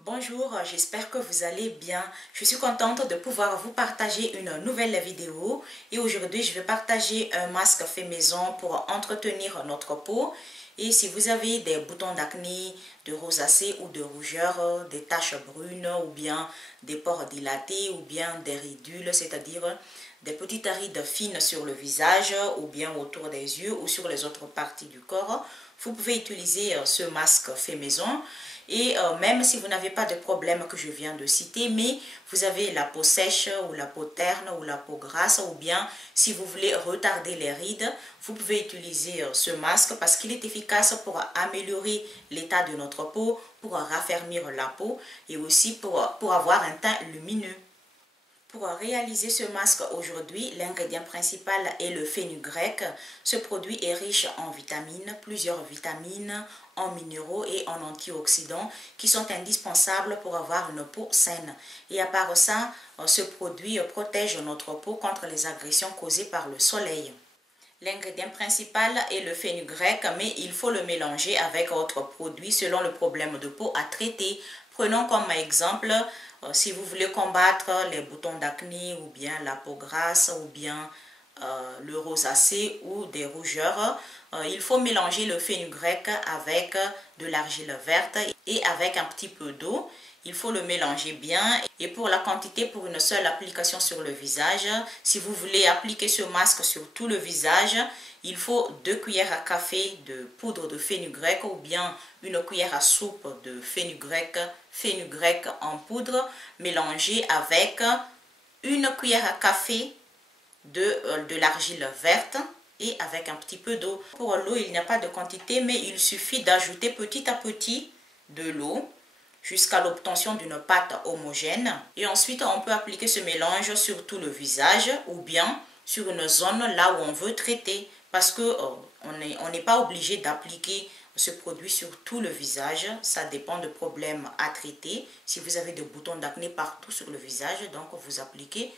Bonjour, j'espère que vous allez bien. Je suis contente de pouvoir vous partager une nouvelle vidéo et aujourd'hui je vais partager un masque fait maison pour entretenir notre peau. Et si vous avez des boutons d'acné, de rosacée ou de rougeur, des taches brunes ou bien des pores dilatés ou bien des ridules, c'est-à-dire des petites rides fines sur le visage ou bien autour des yeux ou sur les autres parties du corps, vous pouvez utiliser ce masque fait maison. Et même si vous n'avez pas de problème que je viens de citer, mais vous avez la peau sèche ou la peau terne ou la peau grasse, ou bien si vous voulez retarder les rides, vous pouvez utiliser ce masque parce qu'il est efficace pour améliorer l'état de notre peau, pour raffermir la peau et aussi pour avoir un teint lumineux. Pour réaliser ce masque aujourd'hui, l'ingrédient principal est le fenugrec. Ce produit est riche en vitamines, plusieurs vitamines, en minéraux et en antioxydants qui sont indispensables pour avoir une peau saine. Et à part ça, ce produit protège notre peau contre les agressions causées par le soleil. L'ingrédient principal est le fenugrec, mais il faut le mélanger avec autres produits selon le problème de peau à traiter. Prenons comme exemple, si vous voulez combattre les boutons d'acné ou bien la peau grasse ou bien le rosacée ou des rougeurs, il faut mélanger le fenugrec avec de l'argile verte et avec un petit peu d'eau. Il faut le mélanger bien et pour la quantité, pour une seule application sur le visage, si vous voulez appliquer ce masque sur tout le visage, il faut 2 cuillères à café de poudre de fenugrec ou bien une cuillère à soupe de fenugrec en poudre mélangée avec une cuillère à café de l'argile verte et avec un petit peu d'eau. Pour l'eau, il n'y a pas de quantité, mais il suffit d'ajouter petit à petit de l'eau jusqu'à l'obtention d'une pâte homogène. Et ensuite, on peut appliquer ce mélange sur tout le visage ou bien sur une zone là où on veut traiter. Parce que on n'est pas obligé d'appliquer ce produit sur tout le visage. Ça dépend de problèmes à traiter. Si vous avez des boutons d'acné partout sur le visage, donc vous appliquez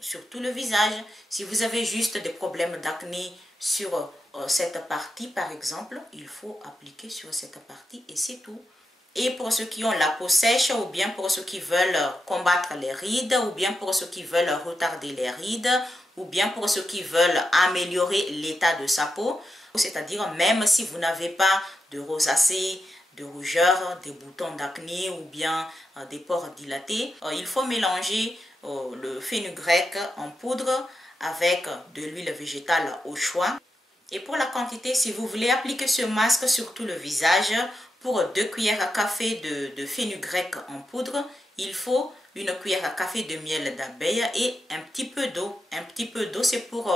sur tout le visage. Si vous avez juste des problèmes d'acné sur cette partie par exemple, il faut appliquer sur cette partie et c'est tout. Et pour ceux qui ont la peau sèche ou bien pour ceux qui veulent combattre les rides ou bien pour ceux qui veulent retarder les rides ou bien pour ceux qui veulent améliorer l'état de sa peau, c'est-à-dire même si vous n'avez pas de rosacée, de rougeur, des boutons d'acné ou bien des pores dilatés, il faut mélanger le fenugrec en poudre avec de l'huile végétale au choix. Et pour la quantité, si vous voulez appliquer ce masque sur tout le visage, pour 2 cuillères à café de fenugrec en poudre, il faut une cuillère à café de miel d'abeille et un petit peu d'eau. Un petit peu d'eau, c'est pour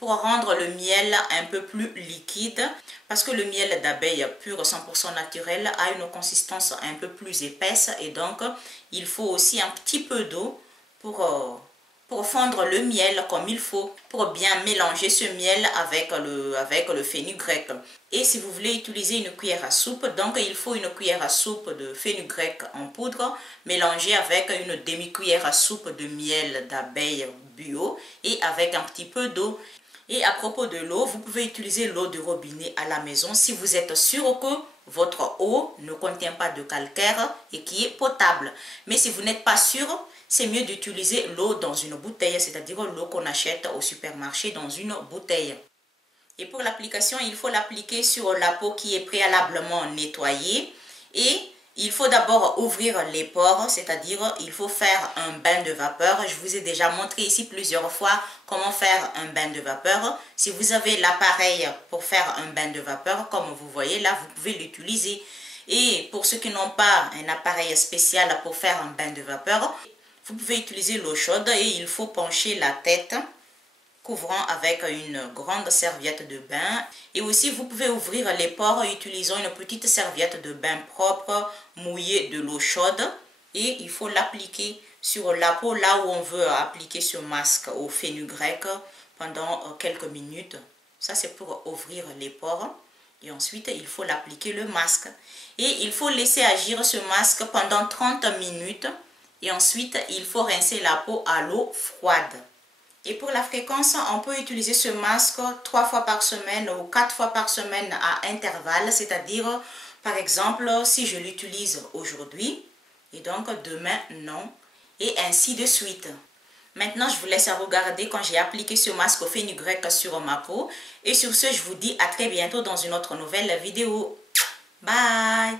rendre le miel un peu plus liquide. Parce que le miel d'abeille pur 100% naturel a une consistance un peu plus épaisse. Et donc, il faut aussi un petit peu d'eau pour fondre le miel comme il faut, pour bien mélanger ce miel avec le fenugrec. Et si vous voulez utiliser une cuillère à soupe, donc il faut une cuillère à soupe de fenugrec en poudre mélangée avec une demi-cuillère à soupe de miel d'abeille bio et avec un petit peu d'eau. Et à propos de l'eau, vous pouvez utiliser l'eau de robinet à la maison si vous êtes sûr que votre eau ne contient pas de calcaire et qui est potable. Mais si vous n'êtes pas sûr, c'est mieux d'utiliser l'eau dans une bouteille, c'est-à-dire l'eau qu'on achète au supermarché dans une bouteille. Et pour l'application, il faut l'appliquer sur la peau qui est préalablement nettoyée et il faut d'abord ouvrir les pores, c'est-à-dire il faut faire un bain de vapeur. Je vous ai déjà montré ici plusieurs fois comment faire un bain de vapeur. Si vous avez l'appareil pour faire un bain de vapeur, comme vous voyez là, vous pouvez l'utiliser. Et pour ceux qui n'ont pas un appareil spécial pour faire un bain de vapeur, vous pouvez utiliser l'eau chaude et il faut pencher la tête, couvrant avec une grande serviette de bain. Et aussi, vous pouvez ouvrir les pores en utilisant une petite serviette de bain propre, mouillée de l'eau chaude. Et il faut l'appliquer sur la peau, là où on veut appliquer ce masque au fenugrec pendant quelques minutes. Ça, c'est pour ouvrir les pores. Et ensuite, il faut l'appliquer le masque. Et il faut laisser agir ce masque pendant 30 minutes. Et ensuite, il faut rincer la peau à l'eau froide. Et pour la fréquence, on peut utiliser ce masque 3 fois par semaine ou 4 fois par semaine à intervalles, c'est-à-dire Par exemple, si je l'utilise aujourd'hui, et donc demain, non, et ainsi de suite. Maintenant, je vous laisse à regarder quand j'ai appliqué ce masque au fenugrec sur ma peau. Et sur ce, je vous dis à très bientôt dans une autre nouvelle vidéo. Bye!